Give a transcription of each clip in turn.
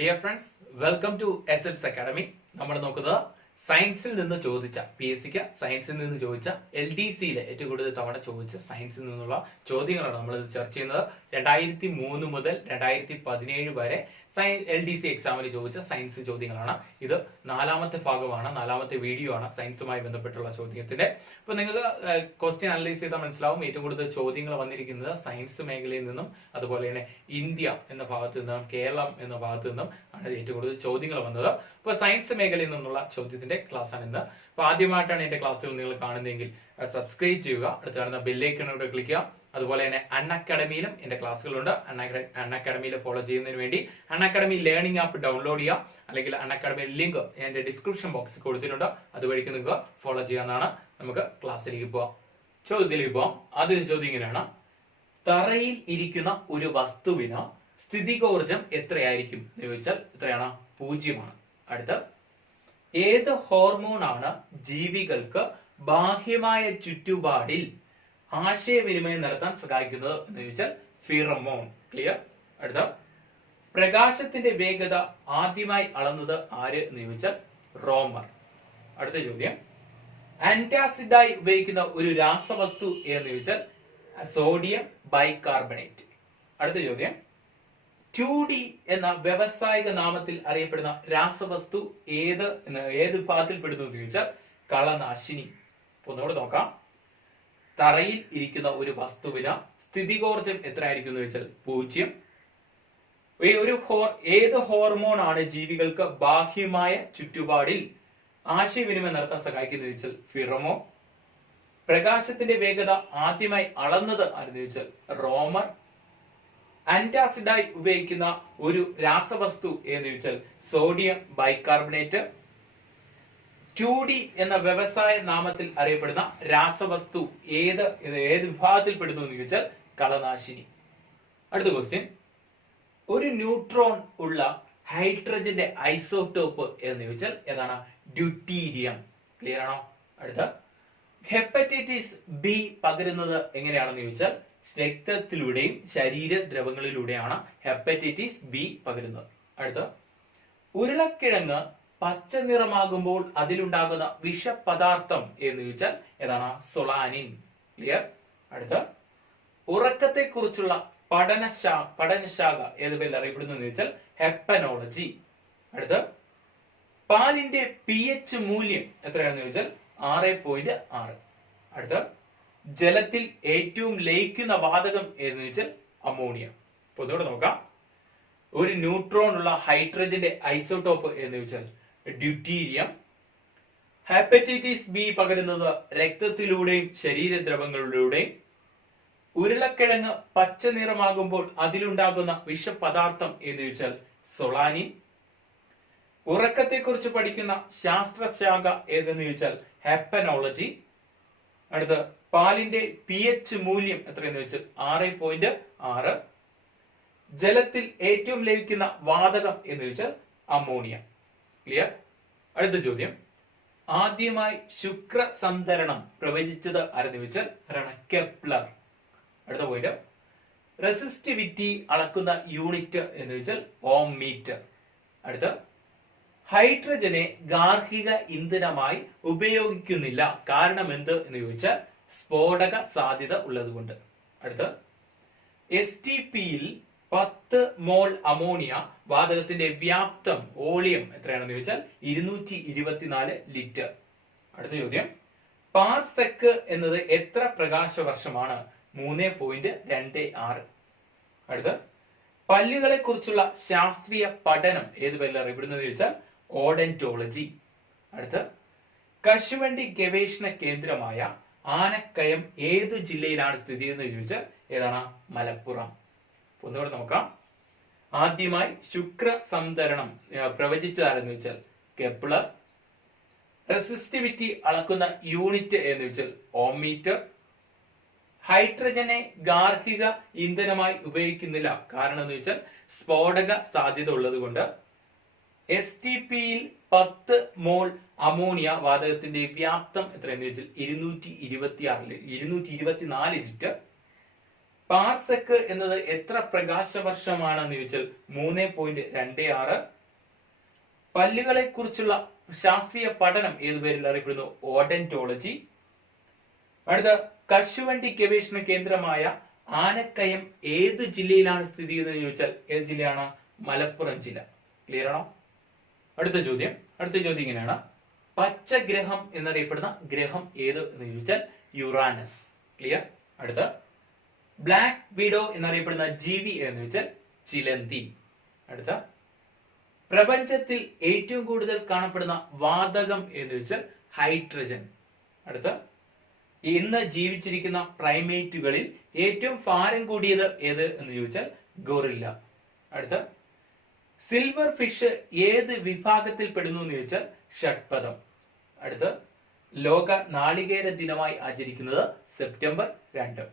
Dear friends, welcome to SLS academy. നമ്മൾ നോക്കുന്നത് സയൻസിൽ നിന്ന് ചോദിച്ച PSCക്ക് സയൻസിൽ നിന്ന് ചോദിച്ച LDCയിലെ ഏറ്റവും കൂടുതൽ തവണ ചോദിച്ച സയൻസിൽ നിന്നുള്ള ചോദ്യങ്ങളാണ് നമ്മൾ ചർച്ച ചെയ്യുന്നത്. 2003 മുതൽ 2017 വരെ LDC എക്സാമിന് ചോദിച്ച സയൻസ് ചോദ്യങ്ങളാണ്. ഇത് നാലാമത്തെ ഭാഗമാണ്, നാലാമത്തെ വീഡിയോ ആണ് സയൻസുമായി ബന്ധപ്പെട്ടുള്ള ചോദ്യത്തിന്റെ. അപ്പൊ നിങ്ങൾക്ക് ക്വസ്റ്റ്യൻ അനലൈസ് ചെയ്താൽ മനസ്സിലാവും ഏറ്റവും കൂടുതൽ ചോദ്യങ്ങൾ വന്നിരിക്കുന്നത് സയൻസ് മേഖലയിൽ നിന്നും അതുപോലെ തന്നെ ഇന്ത്യ എന്ന ഭാഗത്ത് നിന്നും കേരളം എന്ന ഭാഗത്ത് നിന്നും ആണ് ഏറ്റവും കൂടുതൽ ചോദ്യങ്ങൾ വന്നത്. അപ്പൊ സയൻസ് മേഖലയിൽ നിന്നുള്ള ചോദ്യത്തിന്റെ ക്ലാസ് ആണ് ഇന്ന്. അപ്പൊ ആദ്യമായിട്ടാണ് എന്റെ ക്ലാസ്സുകൾ നിങ്ങൾ കാണുന്നതെങ്കിൽ സബ്സ്ക്രൈബ് ചെയ്യുക, അടുത്ത് കാണുന്ന ബെല്ലൈക്കണോട് ക്ലിക്ക് ചെയ്യുക. അതുപോലെ തന്നെ അൺഅക്കാഡമിയിലും എന്റെ ക്ലാസ്സുകളുണ്ട്. അൺഅക്കാഡമിയിൽ ഫോളോ ചെയ്യുന്നതിന് വേണ്ടി അൺഅക്കാഡമി ലേണിംഗ് ആപ്പ് ഡൗൺലോഡ് ചെയ്യുക, അല്ലെങ്കിൽ അൺഅക്കാഡമി ലിങ്ക് എന്റെ ഡിസ്ക്രിപ്ഷൻ ബോക്സിൽ കൊടുത്തിട്ടുണ്ട്, അതുവഴിക്ക് നിങ്ങൾക്ക് ഫോളോ ചെയ്യാവുന്നതാണ്. നമുക്ക് ക്ലാസ്സിലേക്ക് പോവാം, ചോദ്യത്തിലേക്ക് പോവാം. ആദ്യ ചോദ്യം ഇങ്ങനെയാണ്: തറയിൽ ഇരിക്കുന്ന ഒരു വസ്തുവിന് സ്ഥിതികോർജം എത്രയായിരിക്കും എന്ന് ചോദിച്ചാൽ എത്രയാണ്? 0 അടുത്ത, ഏത് ഹോർമോൺ ആണ് ജീവികൾക്ക് ബാഹ്യമായ ചുറ്റുപാടിൽ ആശയവിനിമയം നടത്താൻ സഹായിക്കുന്നത് എന്ന് ചോദിച്ചാൽ ഫിറമോൺ. ക്ലിയർ? അടുത്ത, പ്രകാശത്തിന്റെ വേഗത ആദ്യമായി അളന്നത് ആര് എന്ന് ചോദിച്ചാൽ റോമർ. അടുത്ത ചോദ്യം, ആന്റാസിഡായി ഉപയോഗിക്കുന്ന ഒരു രാസവസ്തു എന്ന് ചോദിച്ചാൽ സോഡിയം ബൈകാർബണേറ്റ്. അടുത്ത ചോദ്യം, 2D എന്ന വ്യവസായിക നാമത്തിൽ അറിയപ്പെടുന്ന രാസവസ്തു ഏത് വിഭാഗത്തിൽ പെടുന്നു എന്ന് ചോദിച്ചാൽ കളനാശിനി. ഒന്നുകൂടെ നോക്കാം. തറയിൽ ഇരിക്കുന്ന ഒരു വസ്തുവിന് സ്ഥിതികോർജം എത്രയായിരിക്കും എന്ന് ചോദിച്ചാൽ 0. ഏത് ഹോർമോൺ ആണ് ജീവികൾക്ക് ബാഹ്യമായ ചുറ്റുപാടിൽ ആശയവിനിമയം നടത്താൻ സഹായിക്കുന്നത് ചോദിച്ചാൽ ഫിറമോൺ. പ്രകാശത്തിന്റെ വേഗത ആദ്യമായി അളന്നത് ആരെന്ന് ചോദിച്ചാൽ റോമർ. ആന്റാസിഡായി ഉപയോഗിക്കുന്ന ഒരു രാസവസ്തു എന്ന് ചോദിച്ചാൽ സോഡിയം ബൈകാർബണേറ്റ്. 2D എന്ന വ്യവസായ നാമത്തിൽ അറിയപ്പെടുന്ന രാസവസ്തു ഏത് വിഭാഗത്തിൽ പെടുന്നു എന്ന് ചോദിച്ചാൽ കളനാശിനി. അടുത്ത ക്വസ്റ്റ്യൻ, ഒരു ന്യൂട്രോൺ ഉള്ള ഹൈഡ്രജന്റെ ഐസോടോപ്പ് എന്ന് ചോദിച്ചാൽ ഏതാണ്? ഡ്യൂട്ടീരിയം. ക്ലിയർ ആണോ? അടുത്ത, ഹെപ്പറ്റൈറ്റിസ് ബി പകരുന്നത് എങ്ങനെയാണെന്ന് ചോദിച്ചാൽ രക്തത്തിലൂടെയും ശരീരദ്രവങ്ങളിലൂടെയാണ് ഹെപ്പറ്റൈറ്റിസ് ബി പകരുന്നത്. അടുത്ത, ഉരുളക്കിഴങ്ങ് പച്ച നിറമാകുമ്പോൾ അതിലുണ്ടാകുന്ന വിഷപദാർത്ഥം എന്ന് ചോദിച്ചാൽ ഏതാണ്? സൊളാനിൻ. ക്ലിയർ? അടുത്ത, ഉറക്കത്തെ കുറിച്ചുള്ള പഠനശാഖ ഏത് പേരിൽ അറിയപ്പെടുന്നു എന്ന് ചോദിച്ചാൽ ഹെപ്പനോളജി. അടുത്ത, പാലിന്റെ pH മൂല്യം എത്രയാണെന്ന് ചോദിച്ചാൽ 6.6. അടുത്ത, ജലത്തിൽ ഏറ്റവും ലയിക്കുന്ന വാതകം എന്ന് ചോദിച്ചാൽ അമോണിയ. അപ്പൊ ഇതോടെ നോക്കാം. ഒരു ന്യൂട്രോൺ ഉള്ള ഹൈഡ്രജന്റെ ഐസോടോപ്പ് എന്ന് ചോദിച്ചാൽ ഡ്യൂട്ടീരിയം. ഹെപ്പറ്റൈറ്റിസ് ബി പകരുന്നത് രക്തത്തിലൂടെയും ശരീരദ്രവങ്ങളിലൂടെയും. ഉരുളക്കിഴങ്ങ് പച്ച നിറമാകുമ്പോൾ അതിലുണ്ടാകുന്ന വിഷപദാർത്ഥം എന്ന് ചോദിച്ചാൽ സൊളാനിൻ. ഉറക്കത്തെക്കുറിച്ച് പഠിക്കുന്ന ശാസ്ത്രശാഖ ഏതെന്ന് ചോദിച്ചാൽ ഹെപ്പനോളജി. അടുത്ത, പാലിന്റെ pH മൂല്യം എത്രയെന്ന് വെച്ചാൽ 6.6. ജലത്തിൽ ഏറ്റവും ലയിക്കുന്ന വാതകം എന്ന് വെച്ചാൽ അമോണിയ. ക്ലിയർ? അടുത്ത ചോദ്യം, ആദ്യമായി ശുക്രസന്തരണം പ്രവചിച്ചത് ആരെന്ന് ചോദിച്ചാൽ കെപ്ലർ. അടുത്ത പോയിന്റ്, റെസിസ്റ്റിവിറ്റി അളക്കുന്ന യൂണിറ്റ് എന്ന് വെച്ചാൽ ഓം മീറ്റർ. അടുത്ത, ഹൈഡ്രജനെ ഗാർഹിക ഇന്ധനമായി ഉപയോഗിക്കുന്നില്ല, കാരണം എന്ത് എന്ന് ചോദിച്ചാൽ സ്ഫോടക സാധ്യത ഉള്ളതുകൊണ്ട്. അടുത്ത, STPയിൽ 10 മോൾ അമോണിയ വാതകത്തിന്റെ വ്യാപ്തം വോളിയം എത്രയാണെന്ന് ചോദിച്ചാൽ 224 ലിറ്റർ. അടുത്ത ചോദ്യം, പാർസെക്ക് എന്നത് എത്ര പ്രകാശ വർഷമാണ്? 3.26. അടുത്ത, പല്ലുകളെ കുറിച്ചുള്ള ശാസ്ത്രീയ പഠനം ഏത് പേരിൽ അറിയപ്പെടുന്നത് ചോദിച്ചാൽ ഓഡന്റോളജി. അടുത്ത, കശുവണ്ടി ഗവേഷണ കേന്ദ്രമായ ആനക്കയം ഏത് ജില്ലയിലാണ് സ്ഥിതി എന്ന് ചോദിച്ചാൽ ഏതാണ്? മലപ്പുറം. ഒന്നുകൂടെ നോക്കാം. ആദ്യമായി ശുക്രസന്തരണം പ്രവചിച്ചതാരെന്ന് വെച്ചാൽ കെപ്ലർ. റെസിസ്റ്റിവിറ്റി അളക്കുന്ന യൂണിറ്റ് എന്ന് വെച്ചാൽ ഓം മീറ്റർ. ഹൈഡ്രജനെ ഗാർഹിക ഇന്ധനമായി ഉപയോഗിക്കുന്നില്ല, കാരണം എന്ന് വെച്ചാൽ സ്ഫോടക സാധ്യത ഉള്ളത് കൊണ്ട്. STPയിൽ 10 മോൾ അമോണിയ വാതകത്തിന്റെ വ്യാപ്തം എത്രയെന്ന് വെച്ചാൽ 224 ലിറ്റർ. പാർസെക് എന്നത് എത്ര പ്രകാശവർഷമാണെന്ന് ചോദിച്ചാൽ 3.26. പല്ലുകളെ കുറിച്ചുള്ള ശാസ്ത്രീയ പഠനം ഏത് പേരിൽ അറിയപ്പെടുന്നു? ഓഡന്റോളജി. അടുത്ത കശുവണ്ടി ഗവേഷണ കേന്ദ്രമായ ആനക്കയം ഏത് ജില്ലയിലാണ് സ്ഥിതി ചെയ്യുന്നത് ചോദിച്ചാൽ ഏത് ജില്ലയാണ്? മലപ്പുറം ജില്ല. ക്ലിയർ ആണോ? അടുത്ത ചോദ്യം ഇങ്ങനെയാണ്. പച്ചഗ്രഹം എന്നറിയപ്പെടുന്ന ഗ്രഹം ഏത് എന്ന് ചോദിച്ചാൽ യുറാനസ്. ക്ലിയർ. അടുത്ത ബ്ലാക്ക് വിഡോ എന്നറിയപ്പെടുന്ന ജീവി എന്ന് വെച്ചാൽ ചിലന്തി. അടുത്ത പ്രപഞ്ചത്തിൽ ഏറ്റവും കൂടുതൽ കാണപ്പെടുന്ന വാതകം എന്ന് വെച്ചാൽ ഹൈഡ്രജൻ. അടുത്ത ഇന്ന് ജീവിച്ചിരിക്കുന്ന പ്രൈമേറ്റുകളിൽ ഏറ്റവും ഭാരം കൂടിയത് ഏത് എന്ന് ചോദിച്ചാൽ ഗൊറില്ല. അടുത്ത സിൽവർ ഫിഷ് ഏത് വിഭാഗത്തിൽ പെടുന്നു എന്ന് ചോദിച്ചാൽ ഷഡ്പദം. അടുത്ത ലോക നാളികേര ദിനമായി ആചരിക്കുന്നത് സെപ്റ്റംബർ 2.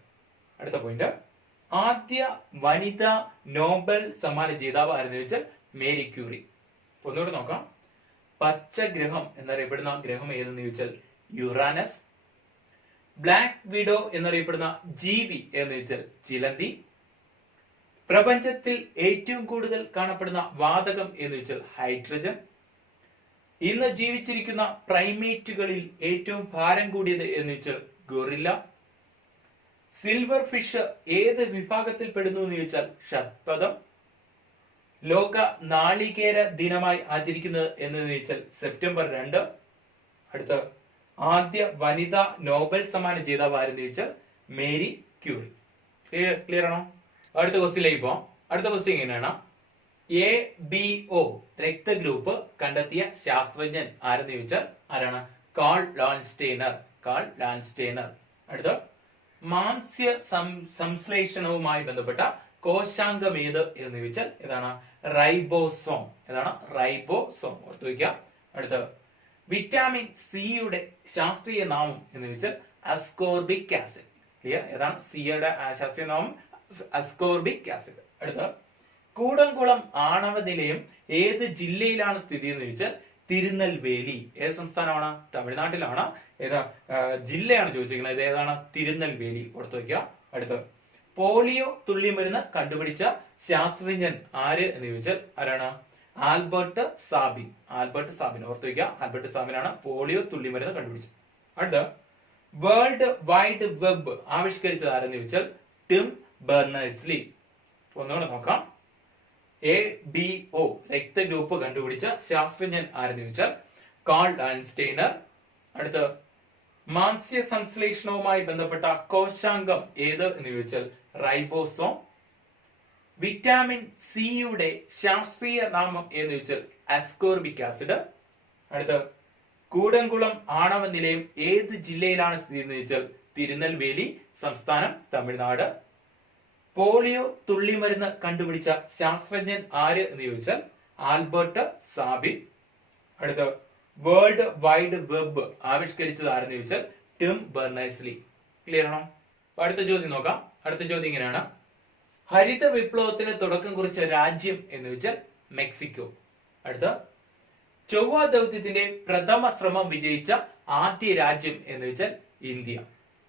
അടുത്ത പോയിന്റ്, ആദ്യ വനിതാ നോബൽ സമ്മാന ജേതാവ് ആരെന്ന് ചോദിച്ചാൽ മേരി ക്യൂറി. ഒന്നുകൂടെ നോക്കാം. പച്ചഗ്രഹം എന്നറിയപ്പെടുന്ന ഗ്രഹം ഏതെന്ന് ചോദിച്ചാൽ യുറാനസ്. ബ്ലാക്ക് വിഡോ എന്നറിയപ്പെടുന്ന ജീവി എന്ന് വെച്ചാൽ ചിലന്തി. പ്രപഞ്ചത്തിൽ ഏറ്റവും കൂടുതൽ കാണപ്പെടുന്ന വാതകം എന്ന് വെച്ചാൽ ഹൈഡ്രജൻ. ഇന്ന് ജീവിച്ചിരിക്കുന്ന പ്രൈമേറ്റുകളിൽ ഏറ്റവും ഭാരം കൂടിയത് എന്ന് വെച്ചാൽ ഗൊറില്ല. സിൽവർ ഫിഷ് ഏത് വിഭാഗത്തിൽ പെടുന്നു എന്ന് ചോദിച്ചാൽ ഷഡ്പദം. ലോക നാളികേര ദിനമായി ആചരിക്കുന്നത് എന്ന് ചോദിച്ചാൽ സെപ്റ്റംബർ 2. അടുത്ത ആദ്യ വനിതാ നോബൽ സമ്മാന ജേതാവ് ആരെന്ന് ചോദിച്ചാൽ മേരി ക്യൂറി. ക്ലിയർ ആണോ? അടുത്ത ക്വസ്റ്റ്യനിലേക്ക് പോവാം. അടുത്ത ക്വസ്റ്റ്യൻ എങ്ങനെയാണ്? ABO രക്തഗ്രൂപ്പ് കണ്ടെത്തിയ ശാസ്ത്രജ്ഞൻ ആരെന്ന് ചോദിച്ചാൽ ആരാണ്? Karl Landsteiner. അടുത്ത മാംസ്യ സംശ്ലേഷണവുമായി ബന്ധപ്പെട്ട കോശാംഗം ഏത് എന്ന് ചോദിച്ചാൽ ഏതാണ്? റൈബോസോം. ഓർത്തു വയ്ക്കുക. അടുത്ത വിറ്റാമിൻ സിയുടെ ശാസ്ത്രീയ നാമം എന്ന് ചോദിച്ചാൽ അസ്കോർബിക് ആസിഡ്. ക്ലിയർ? ഏതാണ് സിയുടെ ശാസ്ത്രീയ നാമം? Ascorbic acid. അടുത്ത കൂടംകുളം ആണവ നിലയം ഏത് ജില്ലയിലാണ് സ്ഥിതി എന്ന് ചോദിച്ചാൽ തിരുനെൽവേലി. ഏത് സംസ്ഥാനമാണ്? തമിഴ്നാട്ടിലാണ്. ഏതാ ജില്ലയാണ് ചോദിച്ചിരിക്കുന്നത്? ഇത് ഏതാണ്? തിരുനെൽവേലി. ഓർത്തു വയ്ക്കുക. അടുത്ത പോളിയോ തുള്ളിമരുന്ന് കണ്ടുപിടിച്ച ശാസ്ത്രജ്ഞൻ ആര് എന്ന് ചോദിച്ചാൽ ആരാണ്? Albert Sabin. ഓർത്തു വയ്ക്കുക. ആൽബർട്ട് സാബിനാണ് പോളിയോ തുള്ളിമരുന്ന് കണ്ടുപിടിച്ചത്. അടുത്ത വേൾഡ് വൈഡ് വെബ് ആവിഷ്കരിച്ചത് ആരെന്ന് ചോദിച്ചാൽ ടിം ബെർണേഴ്സ്-ലീ. ഒന്നുകൂടെ നോക്കാം. ABO രക്തഗ്രൂപ്പ് കണ്ടുപിടിച്ച ശാസ്ത്രജ്ഞൻ ആരെന്ന് ചോദിച്ചാൽ കാൾ ലാൻസ്റ്റൈനർ. അടുത്ത മാംസ്യ സംശ്ലേഷണവുമായി ബന്ധപ്പെട്ട കോശാംഗം ഏത് എന്ന് ചോദിച്ചാൽ റൈബോസോം. വിറ്റാമിൻ സിയുടെ ശാസ്ത്രീയ നാമം എന്ന് ചോദിച്ചാൽ അസ്കോർബിക് ആസിഡ്. അടുത്ത കൂടംകുളം ആണവ നിലയം ഏത് ജില്ലയിലാണ് സ്ഥിതി എന്ന് ചോദിച്ചാൽ തിരുനെൽവേലി, സംസ്ഥാനം തമിഴ്നാട്. പോളിയോ തുള്ളിമരുന്ന് കണ്ടുപിടിച്ച ശാസ്ത്രജ്ഞൻ ആര് എന്ന് ചോദിച്ചാൽ ആൽബർട്ട് സാബിൻ. അടുത്ത വേൾഡ് വൈഡ് വെബ് ആവിഷ്കരിച്ചത് ആരെന്ന് ചോദിച്ചാൽ ടിം ബെർണേഴ്സ്-ലീ. ക്ലിയർ ആണോ? അടുത്ത ചോദ്യം നോക്കാം. അടുത്ത ചോദ്യം ഇങ്ങനെയാണ്. ഹരിത വിപ്ലവത്തിന് തുടക്കം കുറിച്ച രാജ്യം എന്ന് വെച്ചാൽ മെക്സിക്കോ. അടുത്ത ചൊവ്വ ദൗത്യത്തിന്റെ പ്രഥമ ശ്രമം വിജയിച്ച ആദ്യ രാജ്യം എന്ന് വെച്ചാൽ ഇന്ത്യ.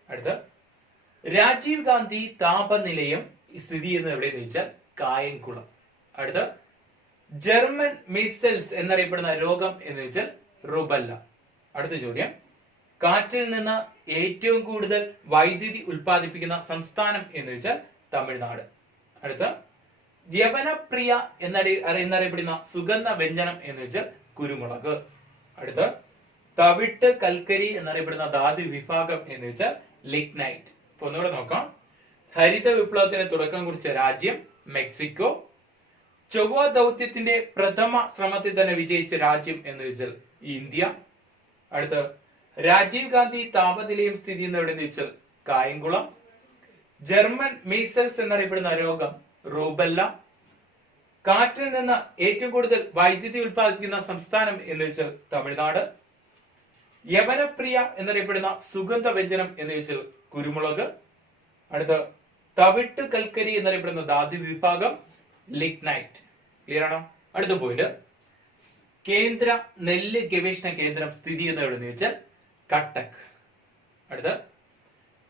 അടുത്ത രാജീവ് ഗാന്ധി താപനിലയം സ്ഥിതി ചെയ്യുന്നത് എവിടെയെന്ന് ചോദിച്ചാൽ കായംകുളം. അടുത്ത ജർമ്മൻ മീസൽസ് എന്നറിയപ്പെടുന്ന രോഗം എന്ന് വെച്ചാൽ റുബല്ല. അടുത്ത ചോദ്യം, കാറ്റിൽ നിന്ന് ഏറ്റവും കൂടുതൽ വൈദ്യുതി ഉൽപ്പാദിപ്പിക്കുന്ന സംസ്ഥാനം എന്ന് വെച്ചാൽ തമിഴ്നാട്. അടുത്ത യവനപ്രിയ എന്നറിയപ്പെടുന്ന സുഗന്ധ വ്യഞ്ജനം എന്ന് വെച്ചാൽ കുരുമുളക്. അടുത്ത തവിട്ട് കൽക്കരി എന്നറിയപ്പെടുന്ന ധാതു വിഭാഗം എന്ന് വെച്ചാൽ ലിഗ്നൈറ്റ്. ഇപ്പൊ ഒന്നുകൂടെ നോക്കാം. ഹരിത വിപ്ലവത്തിന് തുടക്കം കുറിച്ച രാജ്യം മെക്സിക്കോ. ചൊവ്വ ദൗത്യത്തിന്റെ പ്രഥമ ശ്രമത്തിൽ തന്നെ വിജയിച്ച രാജ്യം എന്ന് വെച്ചാൽ ഇന്ത്യ. അടുത്ത രാജീവ് ഗാന്ധി താപനിലയം സ്ഥിതി ചെയ്യുന്ന എവിടെ വെച്ചാൽ കായംകുളം. ജർമ്മൻ മീസൽസ് എന്നറിയപ്പെടുന്ന രോഗം റൂബല്ല. കാറ്റിൽ നിന്ന് ഏറ്റവും കൂടുതൽ വൈദ്യുതി ഉൽപ്പാദിപ്പിക്കുന്ന സംസ്ഥാനം എന്ന് വെച്ചാൽ തമിഴ്നാട്. യവനപ്രിയ എന്നറിയപ്പെടുന്ന സുഗന്ധ വ്യഞ്ജനം എന്ന് വെച്ചാൽ കുരുമുളക്. അടുത്ത തവിട്ട് കൽക്കരി എന്നറിയപ്പെടുന്ന ധാതു വിഭാഗം ലിഗ്നൈറ്റ്. ക്ലിയർ ആണോ? അടുത്ത പോയിന്റ്, കേന്ദ്ര നെല്ല് ഗവേഷണ കേന്ദ്രം സ്ഥിതി ചെയ്യുന്ന എവിടെ വെച്ചാൽ കട്ടക്ക്. അടുത്ത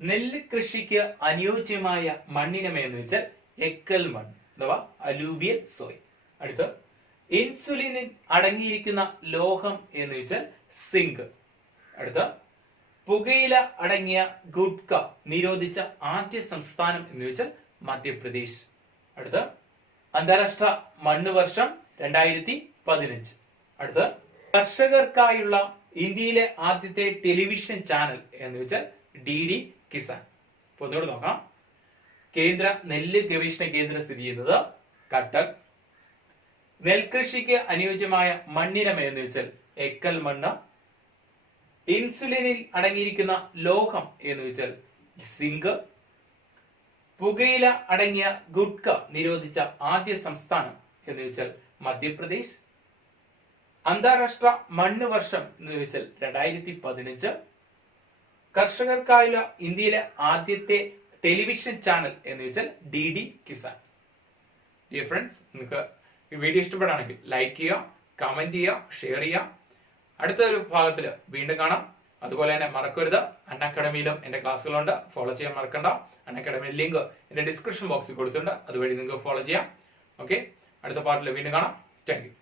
നെല്ല് കൃഷിക്ക് അനുയോജ്യമായ മണ്ണിനം എന്ന് വെച്ചാൽ എക്കൽ മണ്ണ് അഥവാ അലൂവിയൽ സോയിൽ. അടുത്ത് ഇൻസുലിനിൽ അടങ്ങിയിരിക്കുന്ന ലോഹം എന്ന് വെച്ചാൽ സിങ്ക്. അടുത്ത പുകയില അടങ്ങിയ ഗുഡ്ക നിരോധിച്ച ആദ്യ സംസ്ഥാനം എന്ന് വെച്ചാൽ മധ്യപ്രദേശ്. അടുത്ത അന്താരാഷ്ട്ര മണ്ണ് വർഷം 2015. അടുത്ത കർഷകർക്കായുള്ള ഇന്ത്യയിലെ ആദ്യത്തെ ടെലിവിഷൻ ചാനൽ എന്ന് വെച്ചാൽ DD കിസാൻ. അപ്പൊ ഒന്നുകൂടെ നോക്കാം. കേന്ദ്ര നെല്ല് ഗവേഷണ കേന്ദ്രം സ്ഥിതി ചെയ്യുന്നത് കട്ടക്. നെൽകൃഷിക്ക് അനുയോജ്യമായ മണ്ണിനം എന്ന് വെച്ചാൽ എക്കൽ മണ്ണ്. ഇൻസുലിനിൽ അടങ്ങിയിരിക്കുന്ന ലോഹം എന്ന് വെച്ചാൽ സിങ്ക്. പുകയില അടങ്ങിയ ഗുഡ്ക നിരോധിച്ച ആദ്യ സംസ്ഥാനം എന്ന് വെച്ചാൽ മധ്യപ്രദേശ്. അന്താരാഷ്ട്ര മണ്ണ് വർഷം എന്ന് വെച്ചാൽ 2015. കർഷകർക്കായുള്ള ഇന്ത്യയിലെ ആദ്യത്തെ ടെലിവിഷൻ ചാനൽ എന്ന് വെച്ചാൽ DD കിസാൻ. ഡിയർ ഫ്രണ്ട്സ്, നിങ്ങൾക്ക് ഈ വീഡിയോ ഇഷ്ടപ്പെടുകയാണെങ്കിൽ ലൈക്ക് ചെയ്യുക, കമന്റ് ചെയ്യുക, ഷെയർ ചെയ്യുക. അടുത്തൊരു ഭാഗത്തിൽ വീണ്ടും കാണാം. അതുപോലെ തന്നെ മറക്കരുത്, അൺഅക്കാഡമിയിലും എന്റെ ക്ലാസ്സുകളുണ്ട്, ഫോളോ ചെയ്യാൻ മറക്കണ്ട. അൺഅക്കാഡമി ലിങ്ക് എന്റെ ഡിസ്ക്രിപ്ഷൻ ബോക്സിൽ കൊടുത്തിട്ടുണ്ട്, അതുവഴി നിങ്ങൾക്ക് ഫോളോ ചെയ്യാം. ഓക്കെ, അടുത്ത പാർട്ടിൽ വീണ്ടും കാണാം. Thank you.